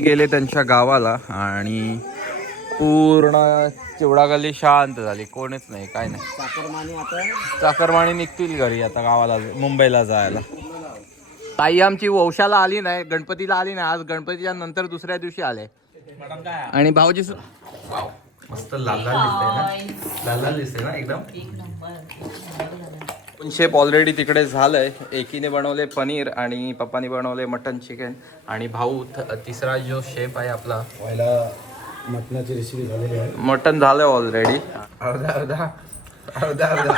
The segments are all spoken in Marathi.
गेले त्यांच्या गावाला आणि पूर्ण चिवडा गल्ली शांत झाली, कोणीच नाही, काय नाही. चाकरमानी निघतील घरी आता गावाला, मुंबईला जायला. ताई आमची वंशाला आली नाही, गणपतीला आली नाही, आज गणपतीच्या नंतर दुसऱ्या दिवशी आले. आणि भाऊजी मस्त लाल लाल दिसतंय ना, लाल लाल दिसते ना एकदम. शेप ऑलरेडी तिकडे झालंय. एकीने बनवले पनीर आणि पप्पानी बनवले मटन चिकन. आणि भाऊ तिसरा जो शेफ आहे आपला, मटणाची रेसिपी झालेली आहे. मटन झालं ऑलरेडी. अर्धा अर्धा अर्धा अर्धा.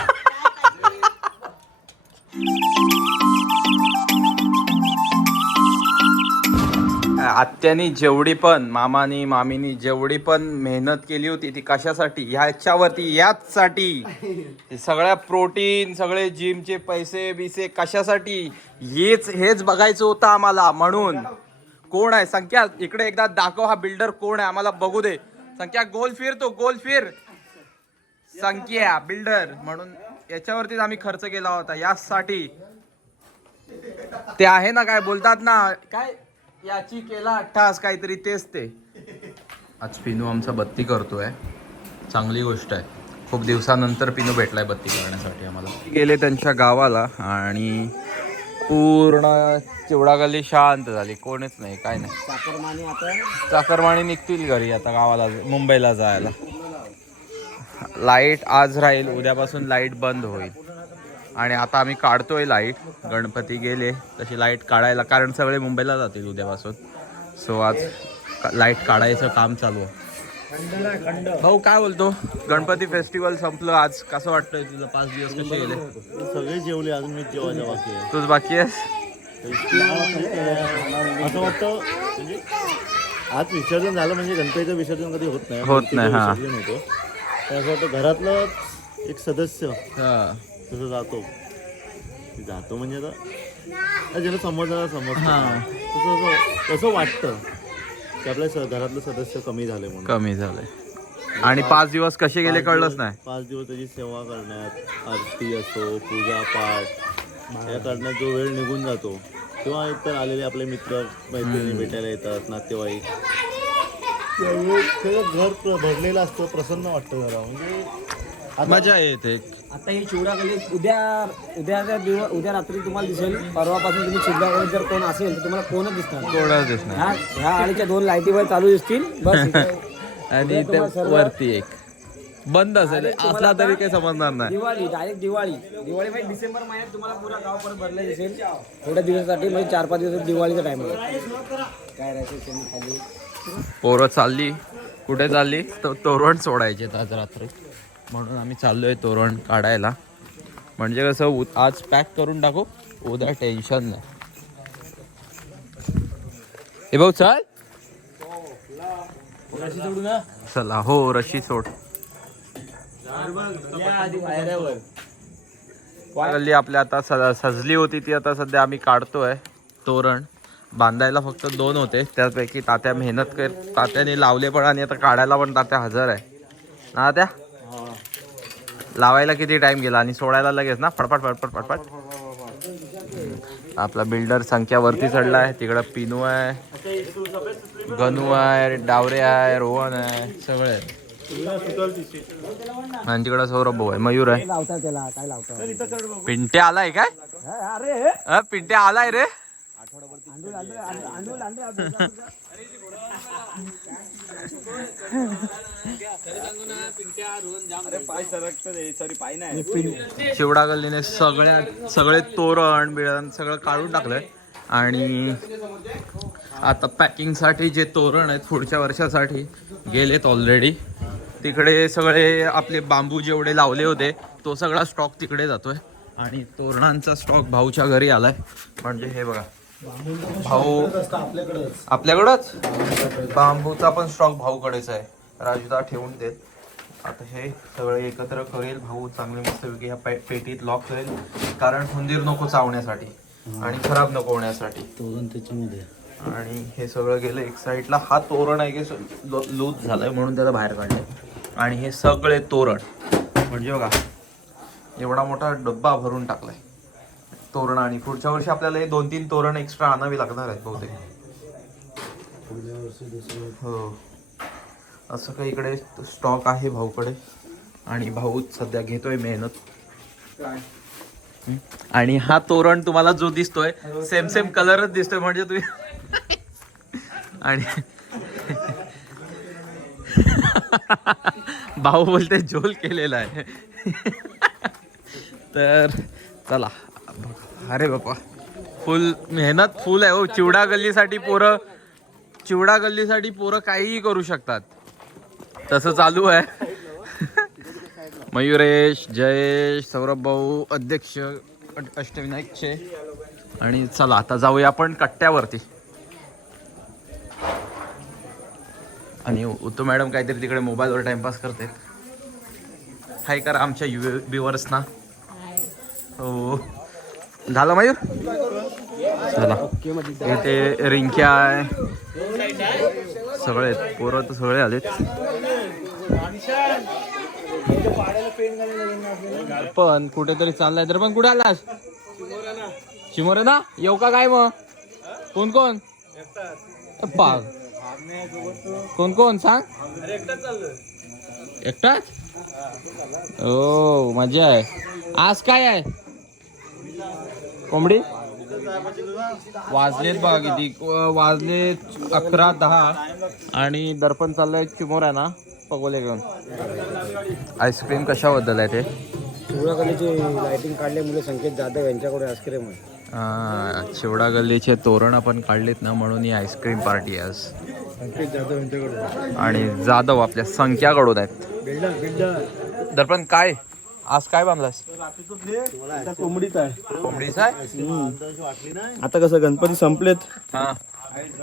आत्यानी जेवढी पण, मामानी मामीनी जेवढी पण मेहनत केली होती ती कशासाठी, ह्याच्यावरती, याचसाठी. सगळ्या प्रोटीन, सगळे जिमचे पैसे बिसे कशासाठी, हेच बघायचं होतं आम्हाला. म्हणून कोण आहे संख्या, इकडे एकदा दाखव हा बिल्डर कोण आहे, आम्हाला बघू दे. संख्या गोल फिर, तो गोल फिर. संख्या बिल्डर. म्हणून याच्यावरतीच आम्ही खर्च केला होता, यासाठी. ते आहे ना, काय बोलतात ना, काय याची केला 28 काहीतरी, तेच ते. आज पिनू आमचा बत्ती करतोय, चांगली गोष्ट आहे. खूप दिवसानंतर पिनू भेटलाय बत्ती करण्यासाठी आम्हाला. गेले त्यांच्या गावाला आणि पूर्ण चिवडा गल्ली शांत झाली, कोणीच नाही, काय नाही. चाकरमानी निघतील घरी आता गावाला, मुंबईला जायला. लाईट आज राहील, उद्यापासून लाईट बंद होईल. आणि आता आम्ही काढतोय लाईट. गणपती गेले तशी लाईट काढायला, कारण सगळे मुंबईला जातील उद्यापासून. सो आज लाईट काढायचं काम चालू आहे. भाऊ काय बोलतो, गणपती फेस्टिवल संपलं आज, कसं वाटतंय तुझं? 5 दिवस कसे गेले? सगळे जेवले, अजून मी जेवायला बाकी आहे. तूच बाकी आहेस? असं वाटतं म्हणजे आज विसर्जन झालं म्हणजे गणपतीचं विसर्जन कधी होत नाही. हा. विसर्जन होतो असं वाटतं. घरातलं एक सदस्य तसं जातो म्हणजे आता ज्याला समजतं तसं वाटतं की आपल्या घरातलं सदस्य कमी झाले म्हणून. कमी झालंय. आणि 5 दिवस कसे गेले कळलंच नाही. 5 दिवस त्याची सेवा करण्यात, आरती असो, पूजा पाठ या करण्यात जो वेळ निघून जातो, किंवा एकतर आलेले आपले मित्र मैत्रिणी भेटायला येतात, नातेवाईक, घर भरलेलं असतं, प्रसन्न वाटतं जरा. म्हणजे मजा येते. आता ही चिवडा गल्ली उद्या रात्री तुम्हाला दिसेल. परवापासून तुम्ही चिवडा गल्लीत जर कोण असेल तर तुम्हाला कोणच दिसणार. ह्या आळीच्या 2 लाईटी चालू दिसतील बस. आणि इथे वरती एक बंद असेल, असला तरी काही समजणार नाही. दिवाळी डायरेक्ट दिवाळी म्हणजे डिसेंबर महिन्यात तुम्हाला पुरा गाव परत भरलं दिसेल थोड्या दिवसासाठी. म्हणजे 4-5 दिवस दिवाळीचा टाइम आहे. काय राहायचं खाली. पोरं चालली, कुठे चालली? तोरण सोडायचे आज रात्री, म्हणून आम्ही चाललोय तोरण काढायला. म्हणजे कसं आज पॅक करून टाकू, उद्या टेन्शन नाही. हे भाऊ चल, रशी सोडू ना. चला हो, रशी सोड. गल्ली आपल्या आता सजली होती ती आता सध्या आम्ही काढतोय तोरण. बांधायला फक्त 2 होते, त्यापैकी तात्या मेहनत तात्याने लावले पण, आणि आता काढायला पण तात्या हजर आहे ना. त्या लावायला किती टाइम गेला आणि सोडायला लगेच ना, फटफट फटफट फटफट. आपला बिल्डर संख्या वरती चढला आहे. तिकडं पिनू आहे, गणू आहे, डावरे आहे, रोहन आहे, सगळे आहे. आणि तिकडं सौरभ भाऊ आहे, मयूर आहे. त्याला काय लावतात? पिंट्या आलाय काय? अरे पिंट्या आलाय रे. चिवडा गल्लीने सगळे तोरण बिळण सगळं काढून टाकलंय. आणि आता पॅकिंगसाठी जे तोरण आहेत पुढच्या वर्षासाठी गेलेत ऑलरेडी. तिकडे सगळे आपले बांबू जेवढे लावले होते तो सगळा स्टॉक तिकडे जातोय. आणि तोरणांचा स्टॉक भाऊच्या घरी आलाय. म्हणजे हे बघा, भाऊ आपल्याकडंच बांबूचा पण स्टॉक भाऊकडेच आहे. राजूदा ठेवून देत. आता हे सगळे एकत्र करेल भाऊ, चांगले मस्तपैकी ह्या पेटीत लॉक करेल, कारण हुंदीर नको चावण्यासाठी आणि खराब नको होण्यासाठी. तोरण त्याच्यामध्ये. आणि हे सगळं गेलं एक साईडला. हा तोरण आहे की लूज झालाय म्हणून त्याला बाहेर काढलंय. आणि हे सगळे तोरण म्हणजे बघा एवढा मोठा डब्बा भरून टाकलाय तोरण. आणि पुढच्या वर्षी आपल्याला हे 2-3 तोरण एक्स्ट्रा आणावी लागणार आहेत बहुतेक. हो असं काही इकडे स्टॉक आहे भाऊकडे आणि भाऊ सध्या घेतोय मेहनत. आणि हा तोरण तुम्हाला जो दिसतोय सेम सेम कलरच दिसतोय म्हणजे तुम्ही आणि भाऊ बोलते झोल केलेला आहे. तर चला अरे बापा फुल मेहनत फुल आहे हो. चिवडा गल्लीसाठी पोरं काहीही करू शकतात तसं चालू आहे. मयुरेश, जयेश, सौरभ भाऊ अध्यक्ष अष्टविनायकचे. आणि चला आता जाऊया आपण कट्ट्यावरती. आणि उत्तम मॅडम काहीतरी तिकडे मोबाईलवर टाइमपास करते. हाय करा आमच्या व्ह्युअर्सना. हो झालं मयूर. चला इथे रिंक्या आहे सगळे पोरं तर सगळे आलेत. पण कुठेतरी चाललाय तर पण कुठे आलास चिमोरे ना येऊ का काय मग कोण कोण पाग कोण कोण सांग एकटाच. ओ मजा आहे. आज काय आहे कोंबडी. वाजलेत बघा किती वाजलेत 11:10 आणि दर्पण चाललंय चिमोऱ्या ना पगोले घेऊन. आईस्क्रीम कशाबद्दल आहे ते चिवडा गल्लीची लाइटिंग काढल्यामुळे संकेत जाधव यांच्याकडे आईस्क्रीम आहे. चिवडा गल्लीचे तोरण आपण काढलेत ना म्हणून ही आईस्क्रीम पार्टी आज. संकेत जाधव यांच्याकडे आणि जाधव आपल्या संख्याकडून आहेत. दर्पण काय आज काय बांधलास. कोंबडीच आहे. कोंबडीच आहे. आता कसं गणपती संपलेत हा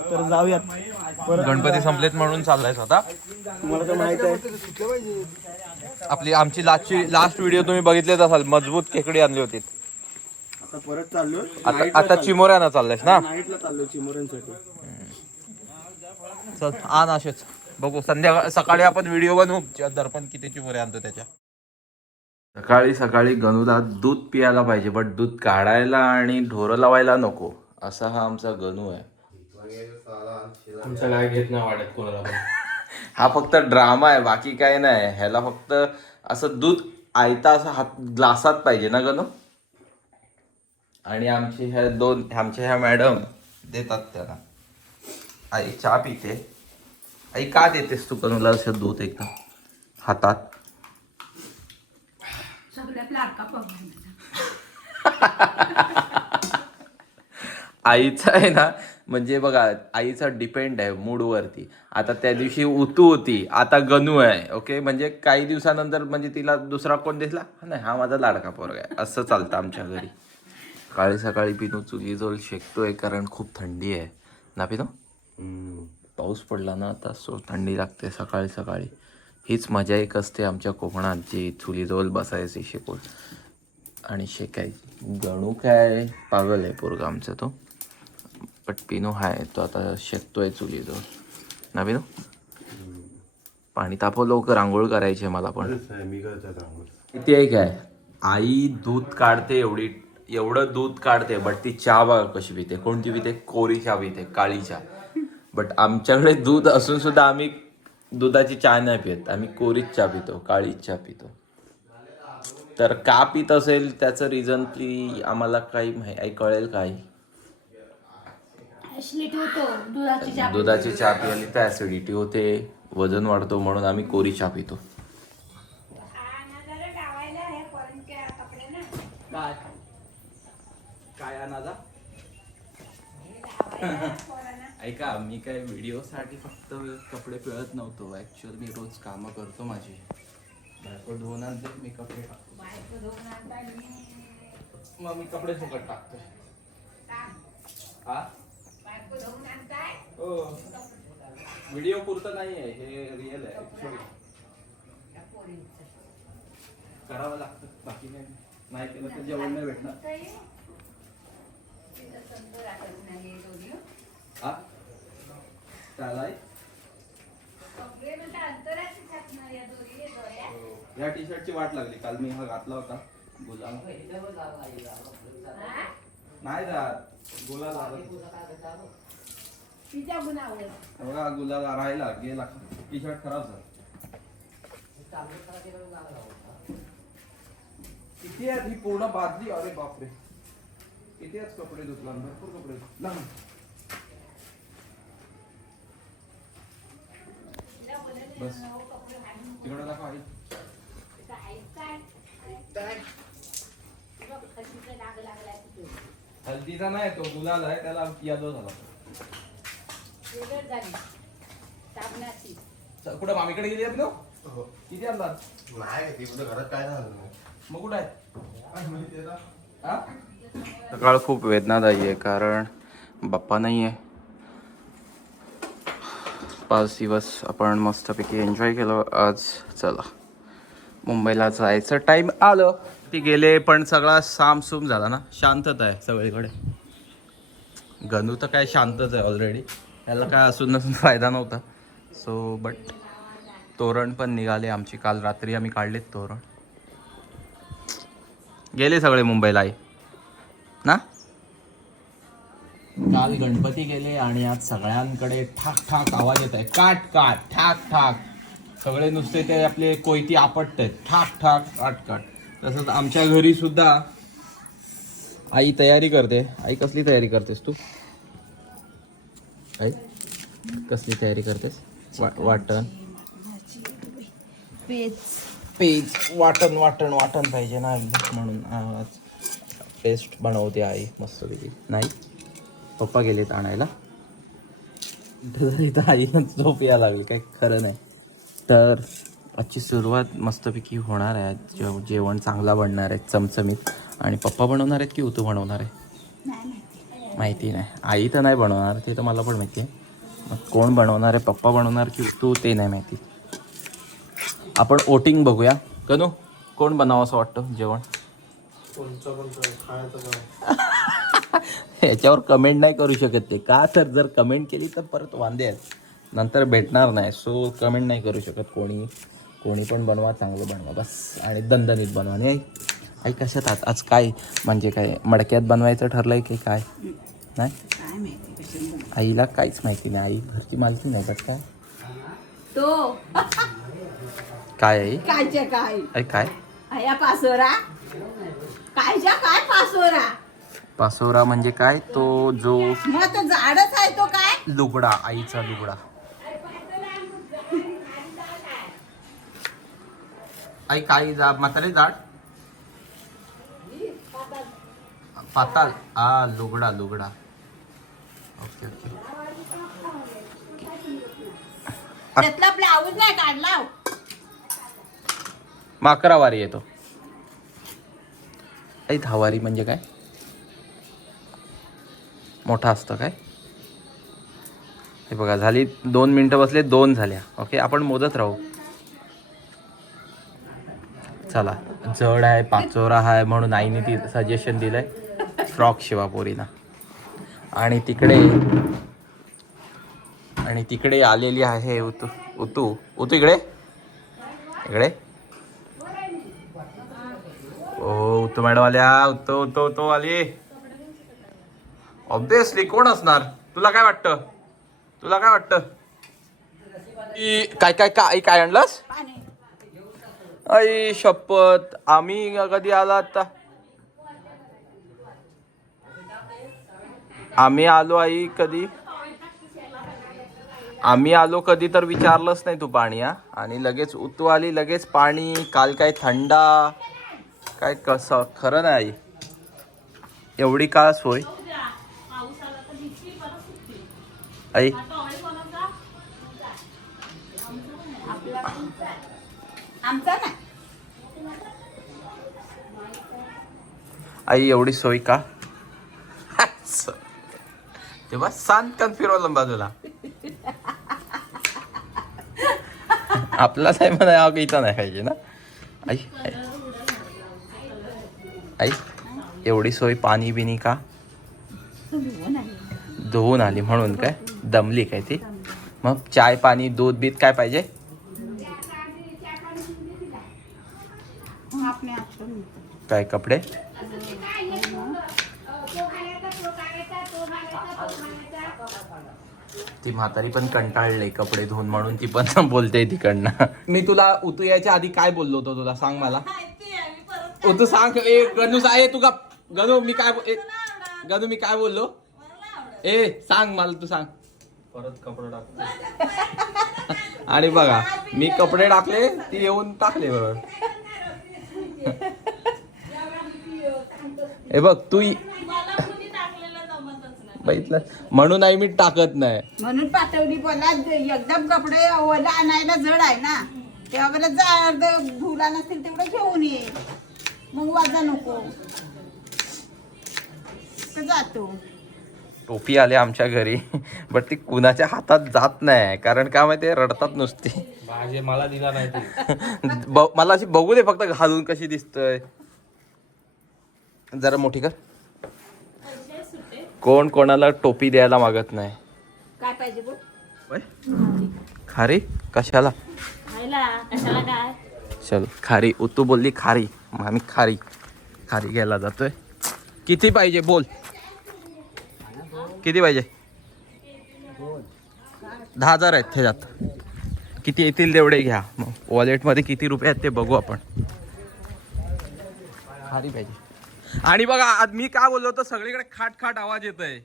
तर जाऊयात. गणपती संपलेत म्हणून चाललायस आता. तुम्हाला तर माहित आहे आमची लास्ट व्हिडिओ तुम्ही बघितलेच असाल. मजबूत खेकडी आणली होती. आता परत चाललो. आता चिमोऱ्यानं चाललायस ना. नाईटला चाललो चिमोऱ्यांसाठी. चल आण असेच बघू सकाळी आपण व्हिडिओ बनवू दर्पण किती चिमोरे आणतो त्याच्या. सकाळी गणूला दूध पियाला पाहिजे बट दूध काढायला आणि ढोरं लावायला नको असा हा आमचा गणू आहे. तुमचं काय घेत नाही वाटत कोणाला. हा फक्त ड्रामा आहे बाकी काय नाही. ह्याला फक्त असं दूध आयता असं हात ग्लासात पाहिजे ना गणू. आणि आमच्या ह्या मॅडम देतात त्याला. आई चहा पिते. आई का देतेस तू गणूला असं दूध एकदम हातात. आईचं आहे ना म्हणजे बघा आईचा डिपेंड आहे मूडवरती. आता त्या दिवशी उतू होती आता गणू आहे. ओके म्हणजे काही दिवसानंतर म्हणजे तिला दुसरा कोण दिसला नाही हा माझा लाडका पोरगा आहे असं चालतं आमच्या घरी. सकाळी पिनू चुलीजवळ शेकतोय कारण खूप थंडी आहे ना पिनू. पाऊस पडला ना आता सो थंडी लागते सकाळी. हीच मजा एक असते आमच्या कोकणात जी चुलीजवळ बसायची शेकून आणि शेकायची. गणू काय पागल आहे पोरगा आमचा तो. बट पिनू हाय तो आता शेकतोय चुलीजवळ ना पिनू. पाणी तापव लवकर आंघोळ करायची मला पण. किती आहे काय आई दूध काढते एवढं दूध काढते बट ती चहा बघा कशी पिते. कोणती पिते कोरी चहा पिते काळी चहा. बट आमच्याकडे दूध असून सुद्धा आम्ही दुधाची चहा नाही पित. आम्ही कोरीच चहा पितो काळीच चहा पितो. तर का पित असेल त्याचं रिझन की आम्हाला काही कळेल काही. दुधाची चहा पिली तर ऍसिडिटी होते वजन वाढतो म्हणून आम्ही कोरी चहा पितो. काय अनाजा ऐका मी काय व्हिडिओसाठी फक्त कपडे पिळत नव्हतो. ऍक्च्युअली मी रोज कामं करतो माझी. बायको धुवून आणते मी कपडे टाकतो. मग मी कपडे फुकट टाकतो. हा हो व्हिडिओ पुरतं नाही आहे हे रिअल आहे ऍक्च्युअली. करावं लागतं बाकी नाही केलं तर जेवण नाही भेटणार. हा चालाय या टी शर्टची वाट लागली. काल मी हा घातला होता गुलाम नाही जात गुलाम बघा गुलाल राहिला गेला टी शर्ट खराब झाला. किती आहेत ही पूर्ण बादली? अरे बापरे किती आहेत कपडे धुतला भरपूर कपडे धुतला. बस तिकडे दाखवा आई. हल्दीचा नाही तो गुलाल आहे त्याला यादव झाला. कुठं मामीकडे गेली आहेत ना? किती आणलात? नाही घरात काय झालं मग कुठं आहे? सकाळ खूप वेदनादायी आहे कारण बाप्पा नाही आहे. 5 दिवस आपण मस्तपैकी एन्जॉय केलं. आज चला मुंबईला जायचं टाईम आलं. ती गेले पण सगळा सामसूम झाला ना. शांतता आहे सगळीकडे. गणू तर काय शांतच आहे ऑलरेडी. त्याला काय असून नसून फायदा नव्हता. सो बट तोरण पण निघाले आमची. काल रात्री आम्ही काढलेत तोरण. गेले सगळे मुंबईला आहे ना. काल गणपती गेले आणि आज सगळ्यांकडे ठाक ठाक आवाज येत आहे. काट काट ठाक ठाक. सगळे नुसते ते आपले कोयती आपटत आहेत. ठाक ठाक काट काट. तसंच आमच्या घरी सुद्धा आई तयारी करते. आई कसली तयारी करतेस तू? आई कसली तयारी करतेस? वाटण पेज वाटण वाटण वाटण पाहिजे ना म्हणून आज पेस्ट बनवते आई मस्तपैकी. नाही पप्पा गेलेत आणायला. इथं आईला झोप यायला लागली काय खरं नाही. तर आजची सुरुवात मस्तपैकी होणार आहे. जेवण चांगला बनणार आहे चमचमीत. आणि पप्पा बनवणार आहेत की उतू बनवणार आहे माहिती नाही. आई तर नाही बनवणार ते तर मला पण माहिती आहे. मग कोण बनवणार आहे? पप्पा बनवणार की उतू ते नाही माहिती. आपण वोटिंग बघूया. कनू कोण बनावं असं वाटतं जेवण? याच्यावर कमेंट नाही करू शकत ते का? तर जर कमेंट केली तर परत वांदे आहेत नंतर भेटणार नाही. सो कमेंट नाही करू शकत कोणी. कोणी पण बनवा चांगलं बनवा बस. आणि दणदणीत बनवा. नाही आई कशात आहात आज? काय म्हणजे काय मडक्यात बनवायचं ठरलंय की काय? नाही आईला काहीच माहिती नाही. आई घरची मालकी नव्हतात काय? तो काय आई? कायच्या काय आई काय? आया पासोरा कायच्या काय पासोरा? पासोरा म्हणजे काय? तो जो मग तो झाडच आहे तो काय? लुगडा आईचा लुगडा. आई काय म्हातारे झाड पाताल लुगडा लुगडा. Okay okay. त्यातला ब्लाऊज नाही काढला. माकरावारी येतो. आई धावारी म्हणजे काय? मोठा असतं काय? हे बघा झाली 2 मिनटं बसले 2 झाल्या. ओके आपण मोजत राहू. चला जड आहे पाचोरा आहे म्हणून आईने ती सजेशन दिलंय फ्रॉक शिवा पोरीना. आणि तिकडे आलेली आहे उतू उतू उतू इकडे इकडे. ओ उतू मॅडम आल्या. उतू आली. ऑब्विसली कोण असणार? तुला काय वाटतं? काय आणलंस? आई शपथ. आम्ही कधी आला आता? आम्ही आलो आई कधी? आम्ही आलो कधी तर विचारलंच नाही तू पाणी. आणि लगेच उतू आली लगेच पाणी. काल काय थंडा काय कसं खरं नाही आई. एवढी का सोय आई? आमचा नाही. आई एवढी सोय का? तेव्हा शांत कान फिरवलं बाजूला. आपलाच आहे म्हणा इथं नाही पाहिजे ना. आई आई एवढी सोय पाणी बिनी का? धुवून आली म्हणून काय? दमली काय ती? मग चाय पाणी दूध बीत काय पाहिजे? काय कपडे? ती म्हातारी पण कंटाळले कपडे धुवून म्हणून ती पण बोलते तिकडनं. मी तुला उतू यायच्या आधी काय बोललो होतो तुला सांग मला. उतू सांग. ए गणू आहे तू का गणू मी काय गणू मी काय बोललो. ए सांग मला तू सांग. परत कपडे टाक. आणि बघा मी कपडे टाकले ती येऊन टाकले बरोबर. हे बघ तू बघितलं म्हणून आई मी टाकत नाही. म्हणून पाठवली बोला एकदम कपडे ओला आणायला जड आहे ना तेव्हा बरं जड धुला नसतील तेवढं घेऊन ये मग वाजा नको जातो. टोपी आली आमच्या घरी बट ती कुणाच्या हातात जात नाही कारण काय माहिती रडतात नुसती. भाजी मला दिला नाही तू. मला अशी बघू दे फक्त घालून कशी दिसतय. जरा मोठी कर. कोण कोणाला टोपी द्यायला मागत नाही. काय पाहिजे बोल. खारी कशाला. कशाला काय चल खारी. उतू बोलली खारी मग आम्ही खारी खारी घ्यायला जातोय. किती पाहिजे बोल. किती पाहिजे. 10,000 आहेत त्याच्यात. किती येतील तेवढे घ्या. मग वॉलेटमध्ये किती रुपये आहेत ते बघू आपण. खारी पाहिजे. आणि बघा आज मी काय बोललो होतो सगळीकडे खाट खाट आवाज येतोय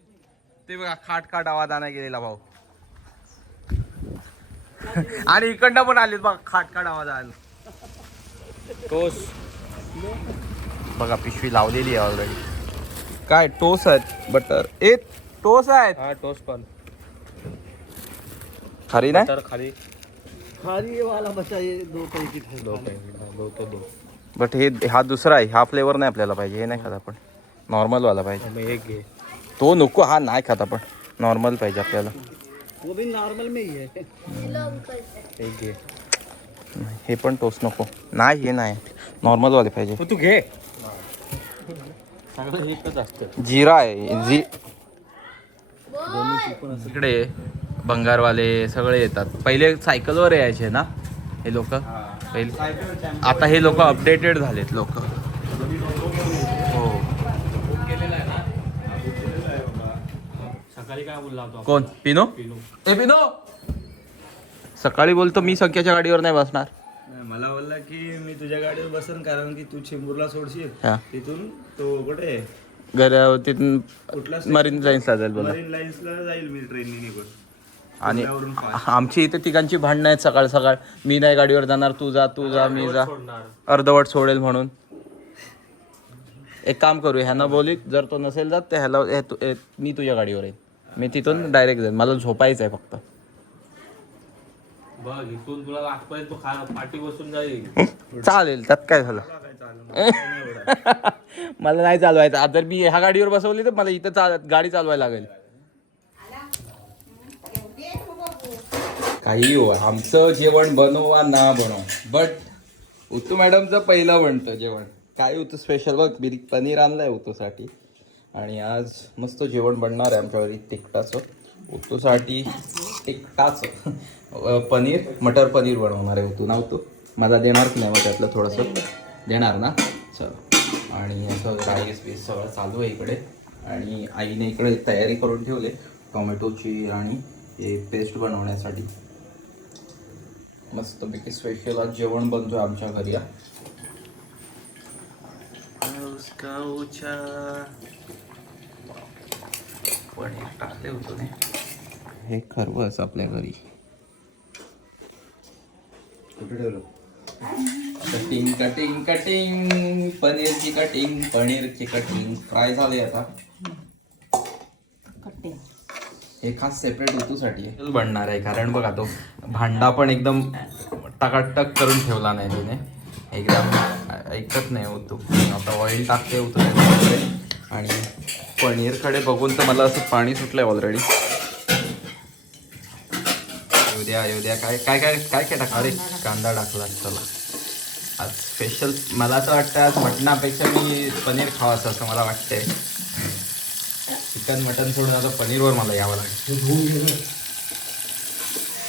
ते बघा. खाट खाट आवाज आणाय गेलेला भाऊ. आणि इकडनं पण आले बघा खाट खाट आवाज आला. टोस बघा पिशवी लावलेली आहे ऑलरेडी. काय टोस आहेत बटर. ए टोस आहेत. हा टोस्ट पण खारी नाही. तर खाली खारी वाला बचा ये 2 पैकी दो. बट हे हा दुसरा आहे. हा फ्लेवर नाही आपल्याला पाहिजे. हे नाही खात आपण. नॉर्मल वाला पाहिजे. मग एक घे. तो नको. हा नाही खात आपण. नॉर्मल पाहिजे आपल्याला. वो भी नॉर्मल में ही है. एक घे. हे पण टोस्ट नको. नाही हे नाही नॉर्मल वाले पाहिजे. तू घे. चांगलं हे एकच असतं. जिरा आहे. इकडे भंगारवाले सगळे येतात. पहिले सायकलवर यायचे ना हे लोक. पहिले आता हे लोक अपडेटेड झालेत लोक. हो. सकाळी काय बोलला होता कोण पिनो. ए पिनो सकाळी बोलतो मी संख्याच्या गाडीवर नाही बसणार. मला बोलला की मी तुझ्या गाडीवर बसन कारण की तू चेंबूरला सोडशील. हा. तिथून तो कुठे घर तिथून कुठला मरीन लाईन्सला जाईल बोला. मरीन लाईन्सला जाईल मी ट्रेनने निघून. आणि आमची इथे तिघांची भांडणं आहेत सकाळ सकाळ. मी नाही गाडीवर जाणार. तू जा मी जा. अर्धवट सोडेल म्हणून. एक काम करू ह्यांना बोली जर तो नसेल जात तर ह्याला मी तुझ्या गाडीवर येईल. मी तिथून डायरेक्ट जाईल. मला झोपायचं आहे फक्त. बघ इथून तुला लागतोय तो पाठी बसून जाईल. चालेल त्यात काय झालं. मला नाही चालवायचं. जर मी ह्या गाडीवर बसवली तर मला इथं गाडी चालवायला लागेल. काही हो आमचं जेवण बनवा ना बनव बट उतू मॅडमचं पहिलं बनतं जेवण. काय होतं स्पेशल बघ. पनीर आणलंय उतूसाठी आणि आज मस्त जेवण बनणार आहे आमच्या घरी तिखटाचं. उतूसाठी तिखटाचं पनीर मटर पनीर बनवणार आहे उतू ना. उतू मला देणार की नाही मग त्यातलं थोडंसं देणार ना. चल आणि असं राईस बीस सगळं चालू आहे इकडे. आणि आईने इकडे तयारी करून ठेवले टोमॅटोची आणि हे पेस्ट बनवण्यासाठी. मस्तपैकी स्पेशल आज जेवण बनतोय आमच्या घरी. पनीर टाकले होतो हे खरवस आपल्या घरी. कुठे ठेवलं. कटिंग कटिंग कटिंग पनीरची कटिंग फ्राय झाले आता. हे खास सेपरेट ऋतूसाठी बनणार आहे कारण बघा तो भांडा पण एकदम टकाटक करून ठेवला नाही तिने. एकदम ऐकत नाही होतो. आता ऑइल टाकते होतो त्याच्यामध्ये. आणि पनीरकडे बघून तर मला असं पाणी सुटलंय ऑलरेडी. येऊ द्या काय काय काय काय काय टाकला. अरे कांदा टाकला. चला आज स्पेशल. मला असं वाटतं आज मटणापेक्षा मी पनीर खावायचं असं मला वाटतंय. चिकन मटन सोडून आता पनीरवर मला यावं लागेल.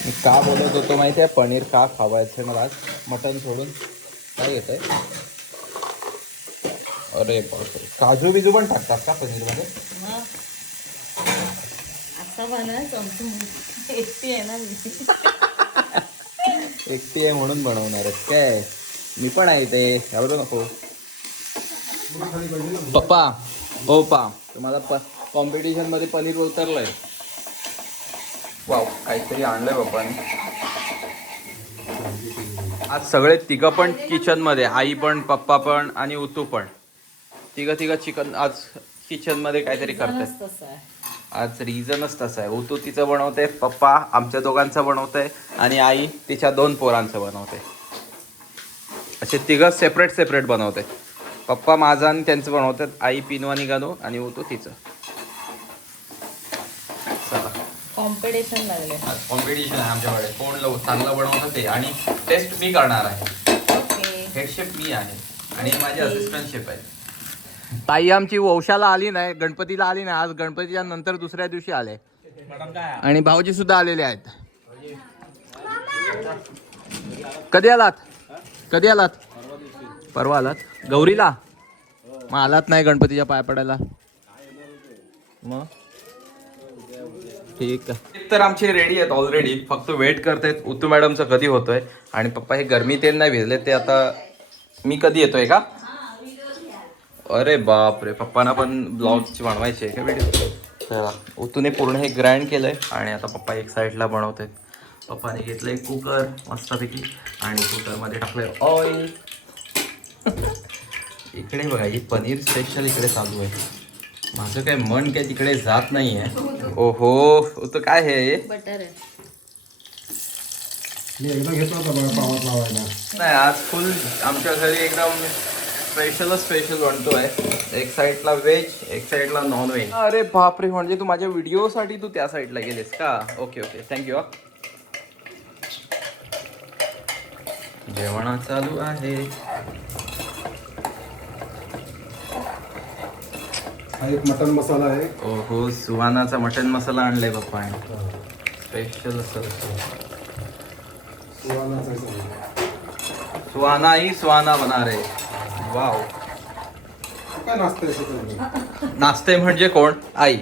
मी का बोलत होतो माहिती आहे पनीर का खावायचं मला आज मटन सोडून. काय घेत आहे. अरे बापरे काजू बिजू पण टाकतात का पनीरमध्ये. एकटी आहे ना मी. एकटी आहे म्हणून बनवणार आहेस काय? मी पण आहे ते एवढं नको. पप्पा हो पा तुम्हाला कॉम्पिटिशन मध्ये पनीर उतरलंय. वाव काहीतरी आणलंय पप्पाने. आज सगळे तिघं पण किचन मध्ये, आई पण पप्पा पण आणि उतू पण, तिघं चिकन आज किचन मध्ये काहीतरी करतात. तसं आहे. आज रिझनच तसं आहे. उतू तिचं बनवते, पप्पा आमच्या दोघांचं बनवतंय आणि आई तिच्या 2 पोरांचं बनवते. असे तिघं सेपरेट बनवते. पप्पा माझं आणि त्यांचं बनवतात, आई पिनवानी गाणू आणि उतू तिचं. चला कॉम्पिटिशन लागले. कॉम्पिटिशन आहे आमच्याकडे, कोण चांगलं बनवतं ते, आणि टेस्ट मी करणार आहे. ओके. हेड शेफ मी आहे आणि माझे असिस्टंट शेफ आहे. ताई आमची वंशाला आली नाही, गणपतीला आली नाही. आज गणपतीच्या नंतर दुसऱ्या दिवशी आले आणि भाऊजी सुद्धा आलेले आहेत. कधी आलात? परवा आलात गौरीला? मग आलात नाही गणपतीच्या पाय पडायला? मग ठीक आहे. तर आमचे रेडी आहेत ऑलरेडी, फक्त वेट करतायत उतू मॅडमचं कधी होतोय. आणि पप्पा हे गरमी तेल नाही भिजले ते, आता मी कधी येतोय का? अरे बापरे, पप्पांना पण ब्लॉगची बनवायची आहे का व्हिडिओ? चला उतूने पूर्ण हे ग्राइंड केलंय आणि आता पप्पा एक साईडला बनवत आहेत. पप्पाने घेतलंय कुकर मस्तपैकी आणि कुकरमध्ये टाकलंय ऑइल. इकडे बघा ही पनीर स्पेशल इकडे चालू आहे. माझं काय मन काय तिकडे जात नाही आहे. ओहो तो काय हे बटर आहे. मी एकदा घेतला होता बघा पावात लावायला. नाही आज फुल आमच्या घरी एकदम स्पेशल बनतोय. एक साईडला व्हेज, एक साईडला नॉन व्हेज. अरे बापरे, म्हणजे तू माझ्या व्हिडिओसाठी तू त्या साईडला गेलेस का? Okay thank you. जेवण चालू आहे. हा एक मटन मसाला आहे. ओहो सुहानाचा मटन मसाला आणलाय पप्पाने स्पेशल असं. सुहाना ही सुहाना बना रे. वाव. काय नाश्ता नाचते म्हणजे कोण? आई.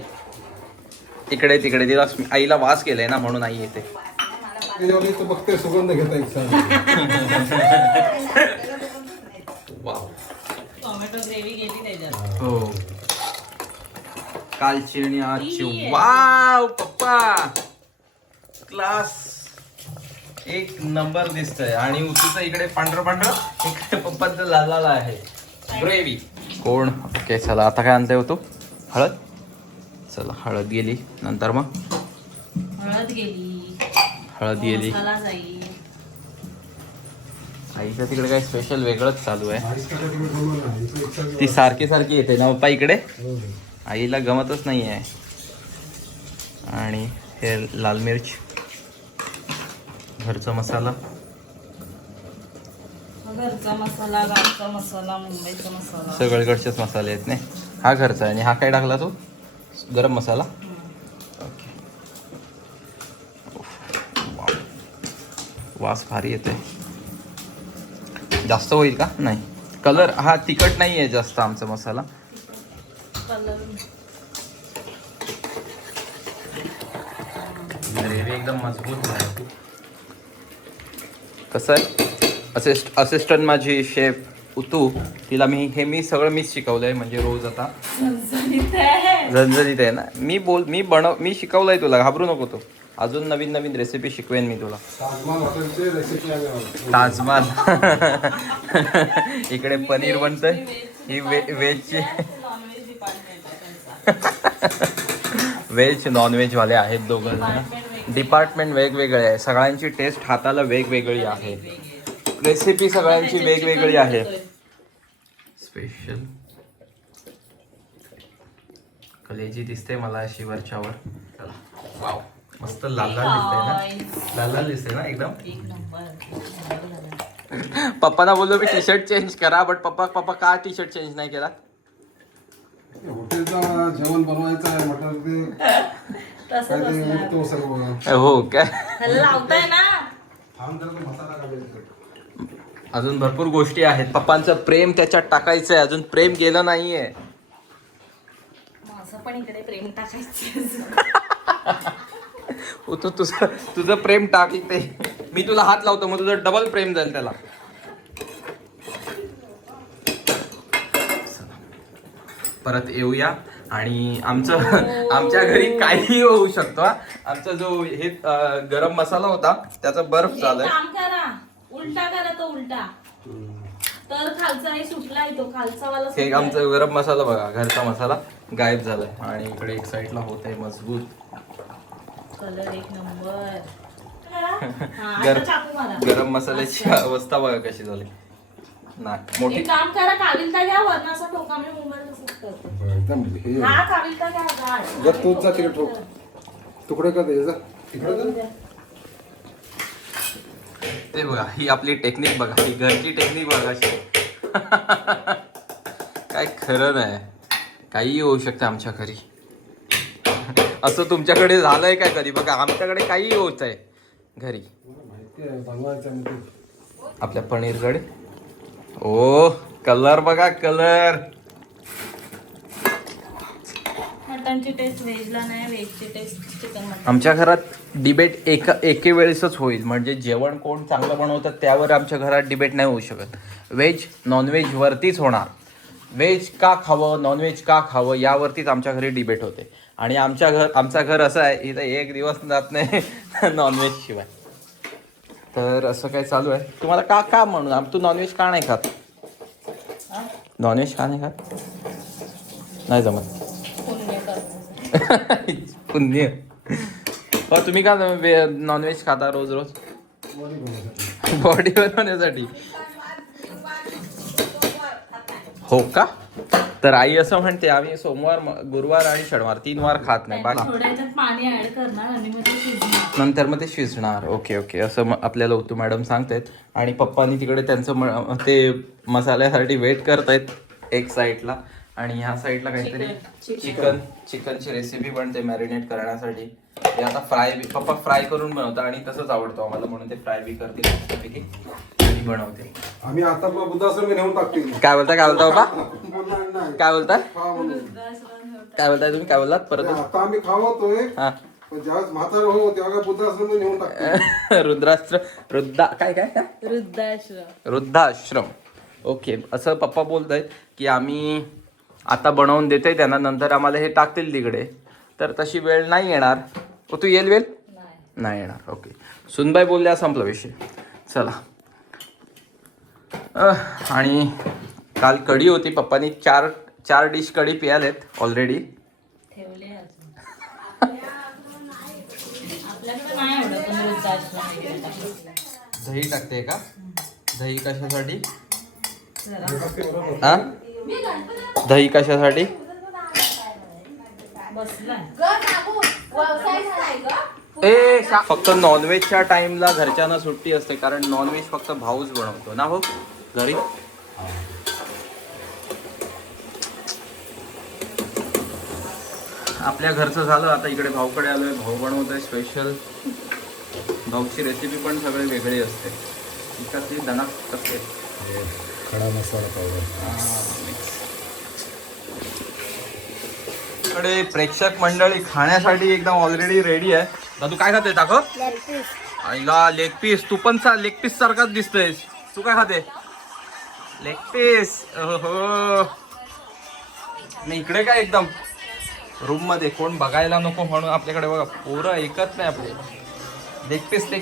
इकडे तिकडे तिला आईला वास केलाय ना म्हणून आई येते. बघते सुगंध घेता इच्छा. वाव. टोमॅटो ग्रेव्ही गेली त्याच्यात. हो कालची आणि आजची. वाव पप्पा क्लास, एक नंबर दिसतंय. आणि उतूचं इकडे पांढरं, इकडे पप्पाचं लाल आहे ग्रेव्ही. कोण? ओके चला आता काय आणताय होतो? हळद. चला हळद गेली, नंतर मग हळद गेली. मसाला जाईल. आईच्या तिकडे काय स्पेशल वेगळंच चालू आहे. ती सारखी येते ना पप्पा इकडे, आईला गमतच नाही आहे. आणि हे लाल मिर्च, घरचा मसाला, घरचा मसाला, गावचा मसाला, मुंबईचा मसाला, सगळीकडचेच मसाले आहेत नाही. हा घरचा आहे. आणि हा काय टाकला तो? गरम मसाला. ओके. वास भारी येते. जास्त होईल का? नाही. कलर हा तिखट नाही आहे जास्त आमचा मसाला. ग्रेव्ही एकदम मजबूत आहे. कसं आहे, असिस्टंट माझी शेफ उतू, तिला मी सगळं मीच शिकवलंय. म्हणजे रोज आता झणझणीत आहे ना. मी शिकवलंय तुला, घाबरू नको. तो अजून नवीन रेसिपी शिकवेन मी तुला. ताजमहल. इकडे पनीर बनतंय. ही व्हेजची व्हेज नॉनव्हेज वाले आहेत दोघं. डिपार्टमेंट वेगवेगळे आहे. सगळ्यांची टेस्ट हाताला वेगवेगळी आहे. रेसिपी सगळ्यांची वेगवेगळी आहे. स्पेशल कलेजी दिसते मला अशी वरच्यावर. चला वाव मस्त लाल दिसते ना एकदम. पप्पाना बोललो मी टी शर्ट चेंज करा, बट पप्पा का टी शर्ट चेंज नाही केला? हॉटेलचा जेवण बनवायचं आहे म्हटलं हो काय लावताय ना. अजून भरपूर गोष्टी आहेत. पप्पांचं प्रेम त्याच्यात टाकायचंय. अजून प्रेम गेलं नाहीये. माझं पण इकडे प्रेम टाकायचं. तू तुझं प्रेम टाक इथे. मी तुला हात लावतो मग तुझं डबल प्रेम जाईल त्याला. परत येऊया आणि आमच्या घरी काहीही होऊ शकतो हा. आमचा जो हे गरम मसाला होता त्याचा बर्फ एक झालाय. काम करा, उलटा करा तो उलटा. तर खालचा नाही सुटलाय तो, खालचा वाला हे सुटलाय. आमचा गरम मसाला बघा, घरचा मसाला गायब झालाय आणि इकडे एक साईडला होत आहे मजबूत. कलर एक नंबर. हा, आता गर- चाकू मारा. गरम मसाल्याची अवस्था बघा कशी झाली. नाही मोठी एक काम करा, काविलता घ्या, वरनं असा ठोका. मी मोबाईल तसंच करतो. हा काविलता घ्या, गाड. जर तूच जा तिकडे ठोक तुकडे का दे जा तिकडे जा. ते बघा ही आपली टेक्निक बघा, ही घरची टेक्निक बघा अशी. काय खरं नाही, काही होऊ शकतं आमच्या घरी. असं तुमच्याकडे झालंय काय कधी? बघा आमच्याकडे काही होत आहे घरी. माहिती आहे बनवायचं आणि ते. आपल्या पनीरकडे ओ कलर बघा, कलर. मटनची टेस्ट व्हेजला नाही, व्हेजची टेस्ट चिकन मटन. आमच्या घरात डिबेट एके वेळेसच होईल. म्हणजे जेवण कोण चांगलं बनवतं त्यावर आमच्या घरात डिबेट नाही होऊ शकत. व्हेज नॉनव्हेज वरतीच होणार. व्हेज का खावं, नॉनव्हेज का खावं यावरतीच आमच्या घरी डिबेट होते. आणि आमचं घर असं आहे, इथं एक दिवस जात नाही नॉनव्हेज शिवाय. तर असं काय चालू आहे. तुम्हाला का म्हणून तू नॉनव्हेज का नाही खात? नॉनव्हेज का नाही खात? नाही जमत. पुण्य. तुम्ही का नॉनव्हेज खाता रोज रोज? बॉडी बनवण्यासाठी. हो का? तर आई असं म्हणते आम्ही सोमवार, गुरुवार आणि शनिवार 3 वार खात नाही. बाकी थोड्या ह्याच्यात पाणी ऍड करणार आणि मग ते शिजणार. नंतर मग ते शिजणार. ओके असं आपल्याला उतू मॅडम सांगतायत. आणि पप्पानी तिकडे त्यांचं ते मसाल्यासाठी वेट करतायत एक साईडला. आणि ह्या साईडला काहीतरी चिकनची रेसिपी बनते मॅरिनेट करण्यासाठी. ते आता पप्पा फ्राय करून बनवतात आणि तसंच आवडतो आम्हाला, म्हणून ते फ्राय बी करते मस्तपैकी आणि बनवते. आम्ही आता बुद्धाश्रमी नेऊन टाकतील. काय बोलता बाबा? बोलणार नाही. काय बोलताय? खा म्हणून. काय बोलताय तुम्ही? काय बोललात परत? आता आम्ही खावतोय हा. पण ज्यावेळेस म्हातारा हो तेव्हा काय बुद्धाश्रमी नेऊन टाकतील. वृद्धाश्रम. ओके असं पप्पा बोलत आहेत की आम्ही आता बनवून देतोय त्यांना, नंतर आम्हाला हे टाकतील तिकडे. तर तशी वेळ नाही येणार. तू येईल नाही येणार. ओके सुनबाई बोलल्या, संपला विषय. चला. आणि काल कढी होती. पप्पानी चार डिश कढी प्यालेत ऑलरेडी. ठेवले अजून. आपल्याकडे नाही एवढं पण वृद्धाश्रम वगैरे टाकलं. दही टाकते का? दही कशासाठी? जरा हा दही कशासाठी? बसलाय. फक्त नॉनव्हेजच्या टाइमला घरच्यांना सुट्टी असते, कारण नॉनव्हेज फक्त भाऊच बनवतो ना हो घरी. आपल्या घरचं झालं. आता इकडे भाऊकडे आलोय. भाऊ बनवतोय स्पेशल. भाऊची रेसिपी पण सगळे वेगळी असते. इकडची दणक असते. खडा मसाला पावडर. इकडे प्रेक्षक मंडळी खाण्यासाठी एकदम ऑलरेडी रेडी आहे. दादू काय खाते? दाखव. आईला लेग पीस. तू पण लेग पीस सारखाच दिसतोयस. तू काय खाते? Leg piece. हो. मी इकडे काय एकदम रूम मध्ये कोण बघायला नको म्हणून आपल्याकडे बघा पोरं ऐकत नाही आपले. Leg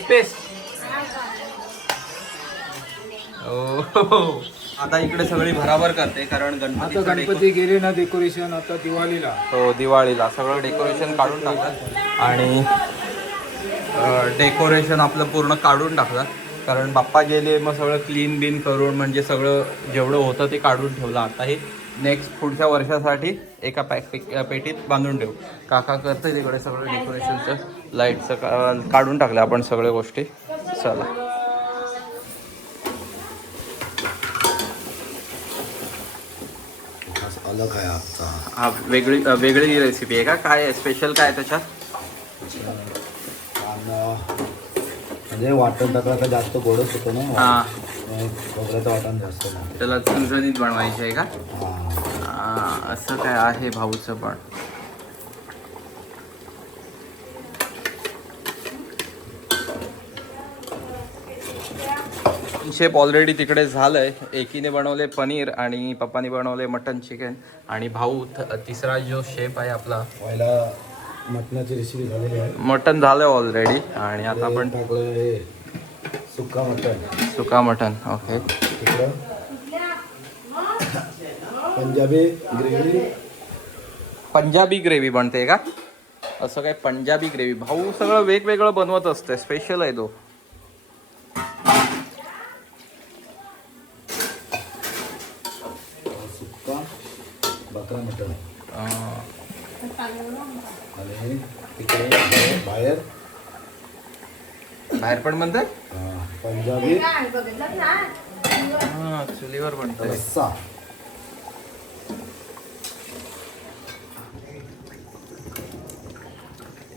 piece. ओ आता इकडे सगळी भराभर करते, कारण गणपती गेले ना डेकोरेशन. आता दिवाळीला हो दिवाळीला सगळं डेकोरेशन काढून टाकतात. आणि डेकोरेशन आपलं पूर्ण काढून टाकतात, कारण बाप्पा गेले मग सगळं क्लीन बिन करून म्हणजे सगळं जेवढं होतं ते काढून ठेवलं. आता हे नेक्स्ट पुढच्या वर्षासाठी एका पेटीत बांधून ठेवू. काका करते तिकडे सगळं डेकोरेशनचं, लाईटचं काढून टाकलं आपण सगळ्या गोष्टी. चला. अलग आहे आजचा. हा वेगळी रेसिपी आहे का? काय आहे स्पेशल? काय त्याच्यात? म्हणजे वाटण टाकलं का जास्त गोडच होतं ना. हां खोबऱ्याचं वाटण जास्त नाही. त्याला झणझणीत बनवायची आहे का? हां. असं काय आहे भाऊचं पण. शेप ऑलरेडी तिकडे झालंय. एकीने बनवले पनीर आणि पप्पाने बनवले मटन चिकन आणि भाऊ तिसरा जो शेप आहे आपला व्हायला मटणाची रेसिपी झालेली आहे. मटन झालंय ऑलरेडी आणि आता आपण टाकलं हे सुक्का मटण. सुका मटन. ओके. तिकडं पंजाबी ग्रेव्ही. पंजाबी ग्रेव्ही बनते का? असं काय पंजाबी ग्रेव्ही? भाऊ सगळं वेगवेगळं बनवत असते. स्पेशल आहे तो. सुक्का बकरा मटण. आणि तिकडे बाहेर बाहेर पण बनतं. पंजाबी चुलीवर बनतंय. रस्सा.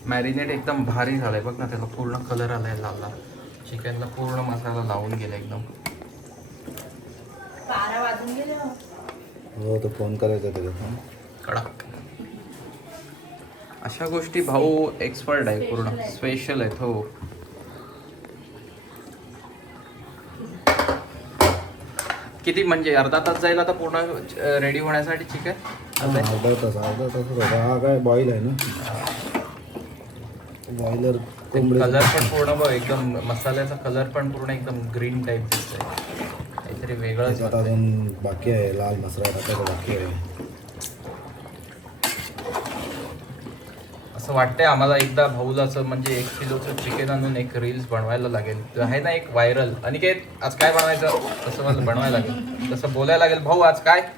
मॅरिनेट एकदम भारी झालंय बघ ना. त्याला पूर्ण कलर आलाय लाल लाल. चिकनला पूर्ण मसाला लावून गेला एकदम. 12 वाजून गेले. हो तो फोन करायचा त्याच्यात. कडक. अशा गोष्टी भाऊ एक्सपर्ट आहे. पूर्ण स्पेशल आहेत. हो. किती म्हणजे अर्धा तास जाईल आता पूर्ण रेडी होण्यासाठी चिकन? अर्धा तास होता. हा काय बॉईल आहे ना. बॉयलर कलर पण पूर्ण बघ एकदम मसाल्याचा कलर पण पूर्ण एकदम ग्रीन टाईप दिसतोय. काहीतरी वेगळंच. आता अजून बाकी आहे. लाल मसाला टाकायचा बाकी आहे. असं वाटतंय आम्हाला एकदा भाऊला असं म्हणजे 1 किलोचं चिकन आणून एक रील्स बनवायला लागेल. तर आहे ना एक व्हायरल. अनिकेत आज काय बनवायचं? तसं मला बनवायला लागेल. तसं बोलायला लागेल. भाऊ आज काय?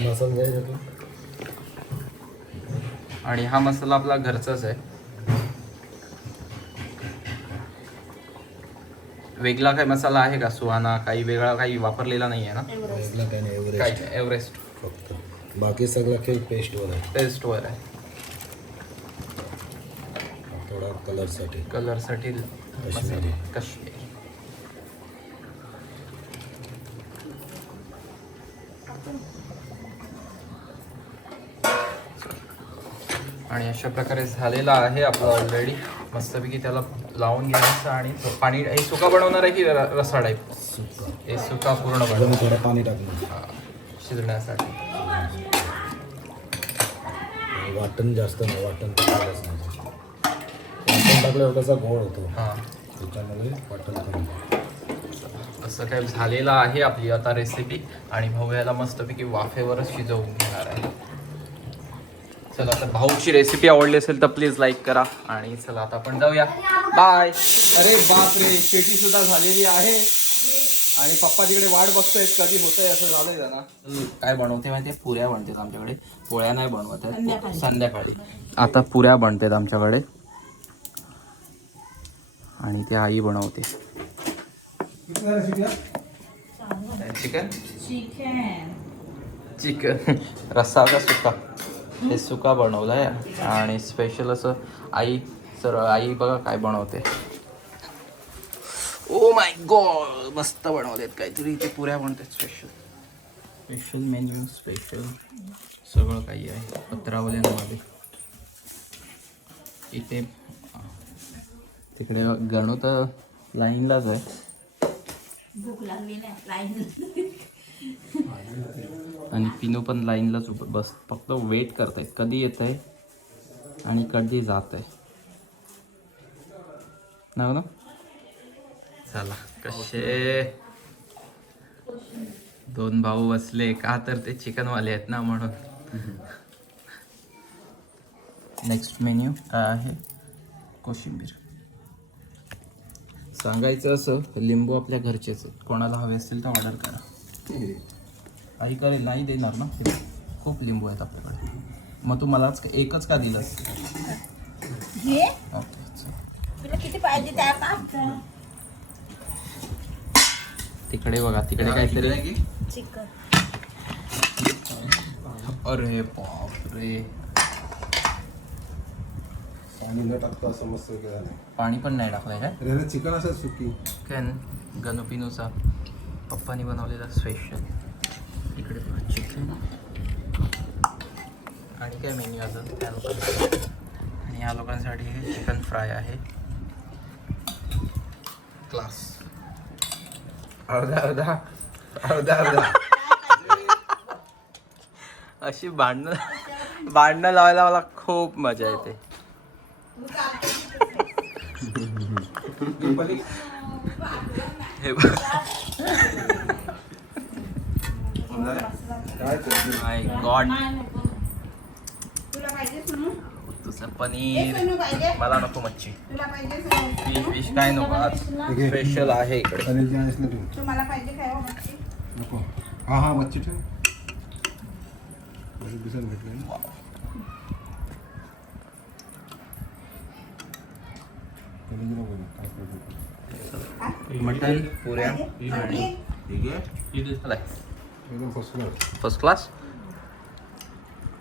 मसाला द्यायचा. आणि हा मसाला आपला घरचाच आहे. वेगळा काही मसाला आहे का? सुहाना काही वेगळा काही वापरलेला नाही आहे ना? वेगळं काही नाही. काय एव्हरेस्ट एव्हरेस्ट फक्त. बाकी सगळं काही पेस्टवर आहे. टेस्टवर आहे. थोडा कलरसाठी. कलरसाठी काश्मीरी. काश्मीरी. आणि अशा प्रकारे झालेला आहे आपलं ऑलरेडी. मस्तपैकी त्याला लावून घ्यायचं आणि पाणी. हे सुका बनवणार आहे की रसा टाईप? सुक्का. हे सुका पूर्ण अजून बनवणार थोडं पाणी टाकलं. शिजण्यासाठी. वाटण जास्त नाही. वाटण टाकलंच नाही. वाटण टाकल्यावर कसा घोळ होतो. हां. त्याच्यामुळे वाटण कमी. असं काय झालेलं आहे आपली आता रेसिपी. आणि भाऊ याला मस्तपैकी वाफेवरच शिजवून घेणार आहे. चला आता भाऊची रेसिपी आवडली असेल तर प्लीज लाईक करा. आणि चला आता आपण जाऊया. बाय. अरे बापरे, शेती सुद्धा झालेली आहे आणि पप्पा तिकडे वाट बघतोय कधी होतंय असं झालंय त्यांना. काय बनवते माहिती आहे? पुऱ्या बनतात आमच्याकडे. पोळ्या नाही बनवत आहेत. संध्याकाळी आता पुऱ्या बनतात आमच्याकडे आणि ती आई बनवते. चिकन चिकन रस्सा का सुका? हे सुका बनवलाय आणि स्पेशल असं आई. सर आई बघा काय बनवते. ओ माय गॉड, मस्त बनवलेत काहीतरी. इथे पुऱ्या बनतात. Special menu. स्पेशल सगळं काही आहे पत्रावल्यांमध्ये. इथे तिकडे गणू तर लाईनलाच आहे. भूक लागली नाही. आणि पिनू पण लाईनलाच बस फक्त वेट करतायत कधी येत आहे आणि कधी जात आहे ना. चला कसे 2 भाऊ बसले का? तर ते चिकनवाले आहेत ना म्हणून. नेक्स्ट मेन्यू काय आहे? कोशिंबीर. सांगायचं असं लिंबू आपल्या घरचेच आहेत. कोणाला हवे असतील तर ऑर्डर करा. आई करेल. नाही देणार ना. खूप लिंबू आहेत आपल्याकडे. मग तू मलाच एकच का दिलंस? हे ओके. तुला किती पाहिजे त्या का? तिकडे बघा. तिकडे काहीतरी चिकन. अरे बापरे, पाणी न टाकता समजतं काय. पाणी पण नाही टाकलंय काय? चिकन असं सुकी. चिकन गणुपिनूचा पप्पानी बनवलेला स्पेशल. इकडे चिकन आणि काय मेन्यू अजून त्या लोकांसाठी, आणि ह्या लोकांसाठी हे चिकन फ्राय आहे. क्लास. अर्धा अशी भांडणं लावायला मला खूप मजा येते. हे बघ. माय गॉड. तुला पाहिजे सोनू? तुझं हे पनीर. सोनू पाहिजे? मला नको मच्छी. तुला पाहिजे सोनू? फिश काय नको, आज स्पेशल आहे इकडे. पनीरची आईस ना ठेव. तुम्हाला पाहिजे काय हो मच्छी? नको. हा मच्छी ठेव. दिसून भेटले ना. पनीर नको ना, काय पाहिजे? मटन पुऱ्या पाहिजे? एकदम first class. First class.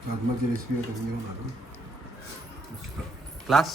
Rajmachi recipe आहे तुम्ही घेऊन आलो. क्लास.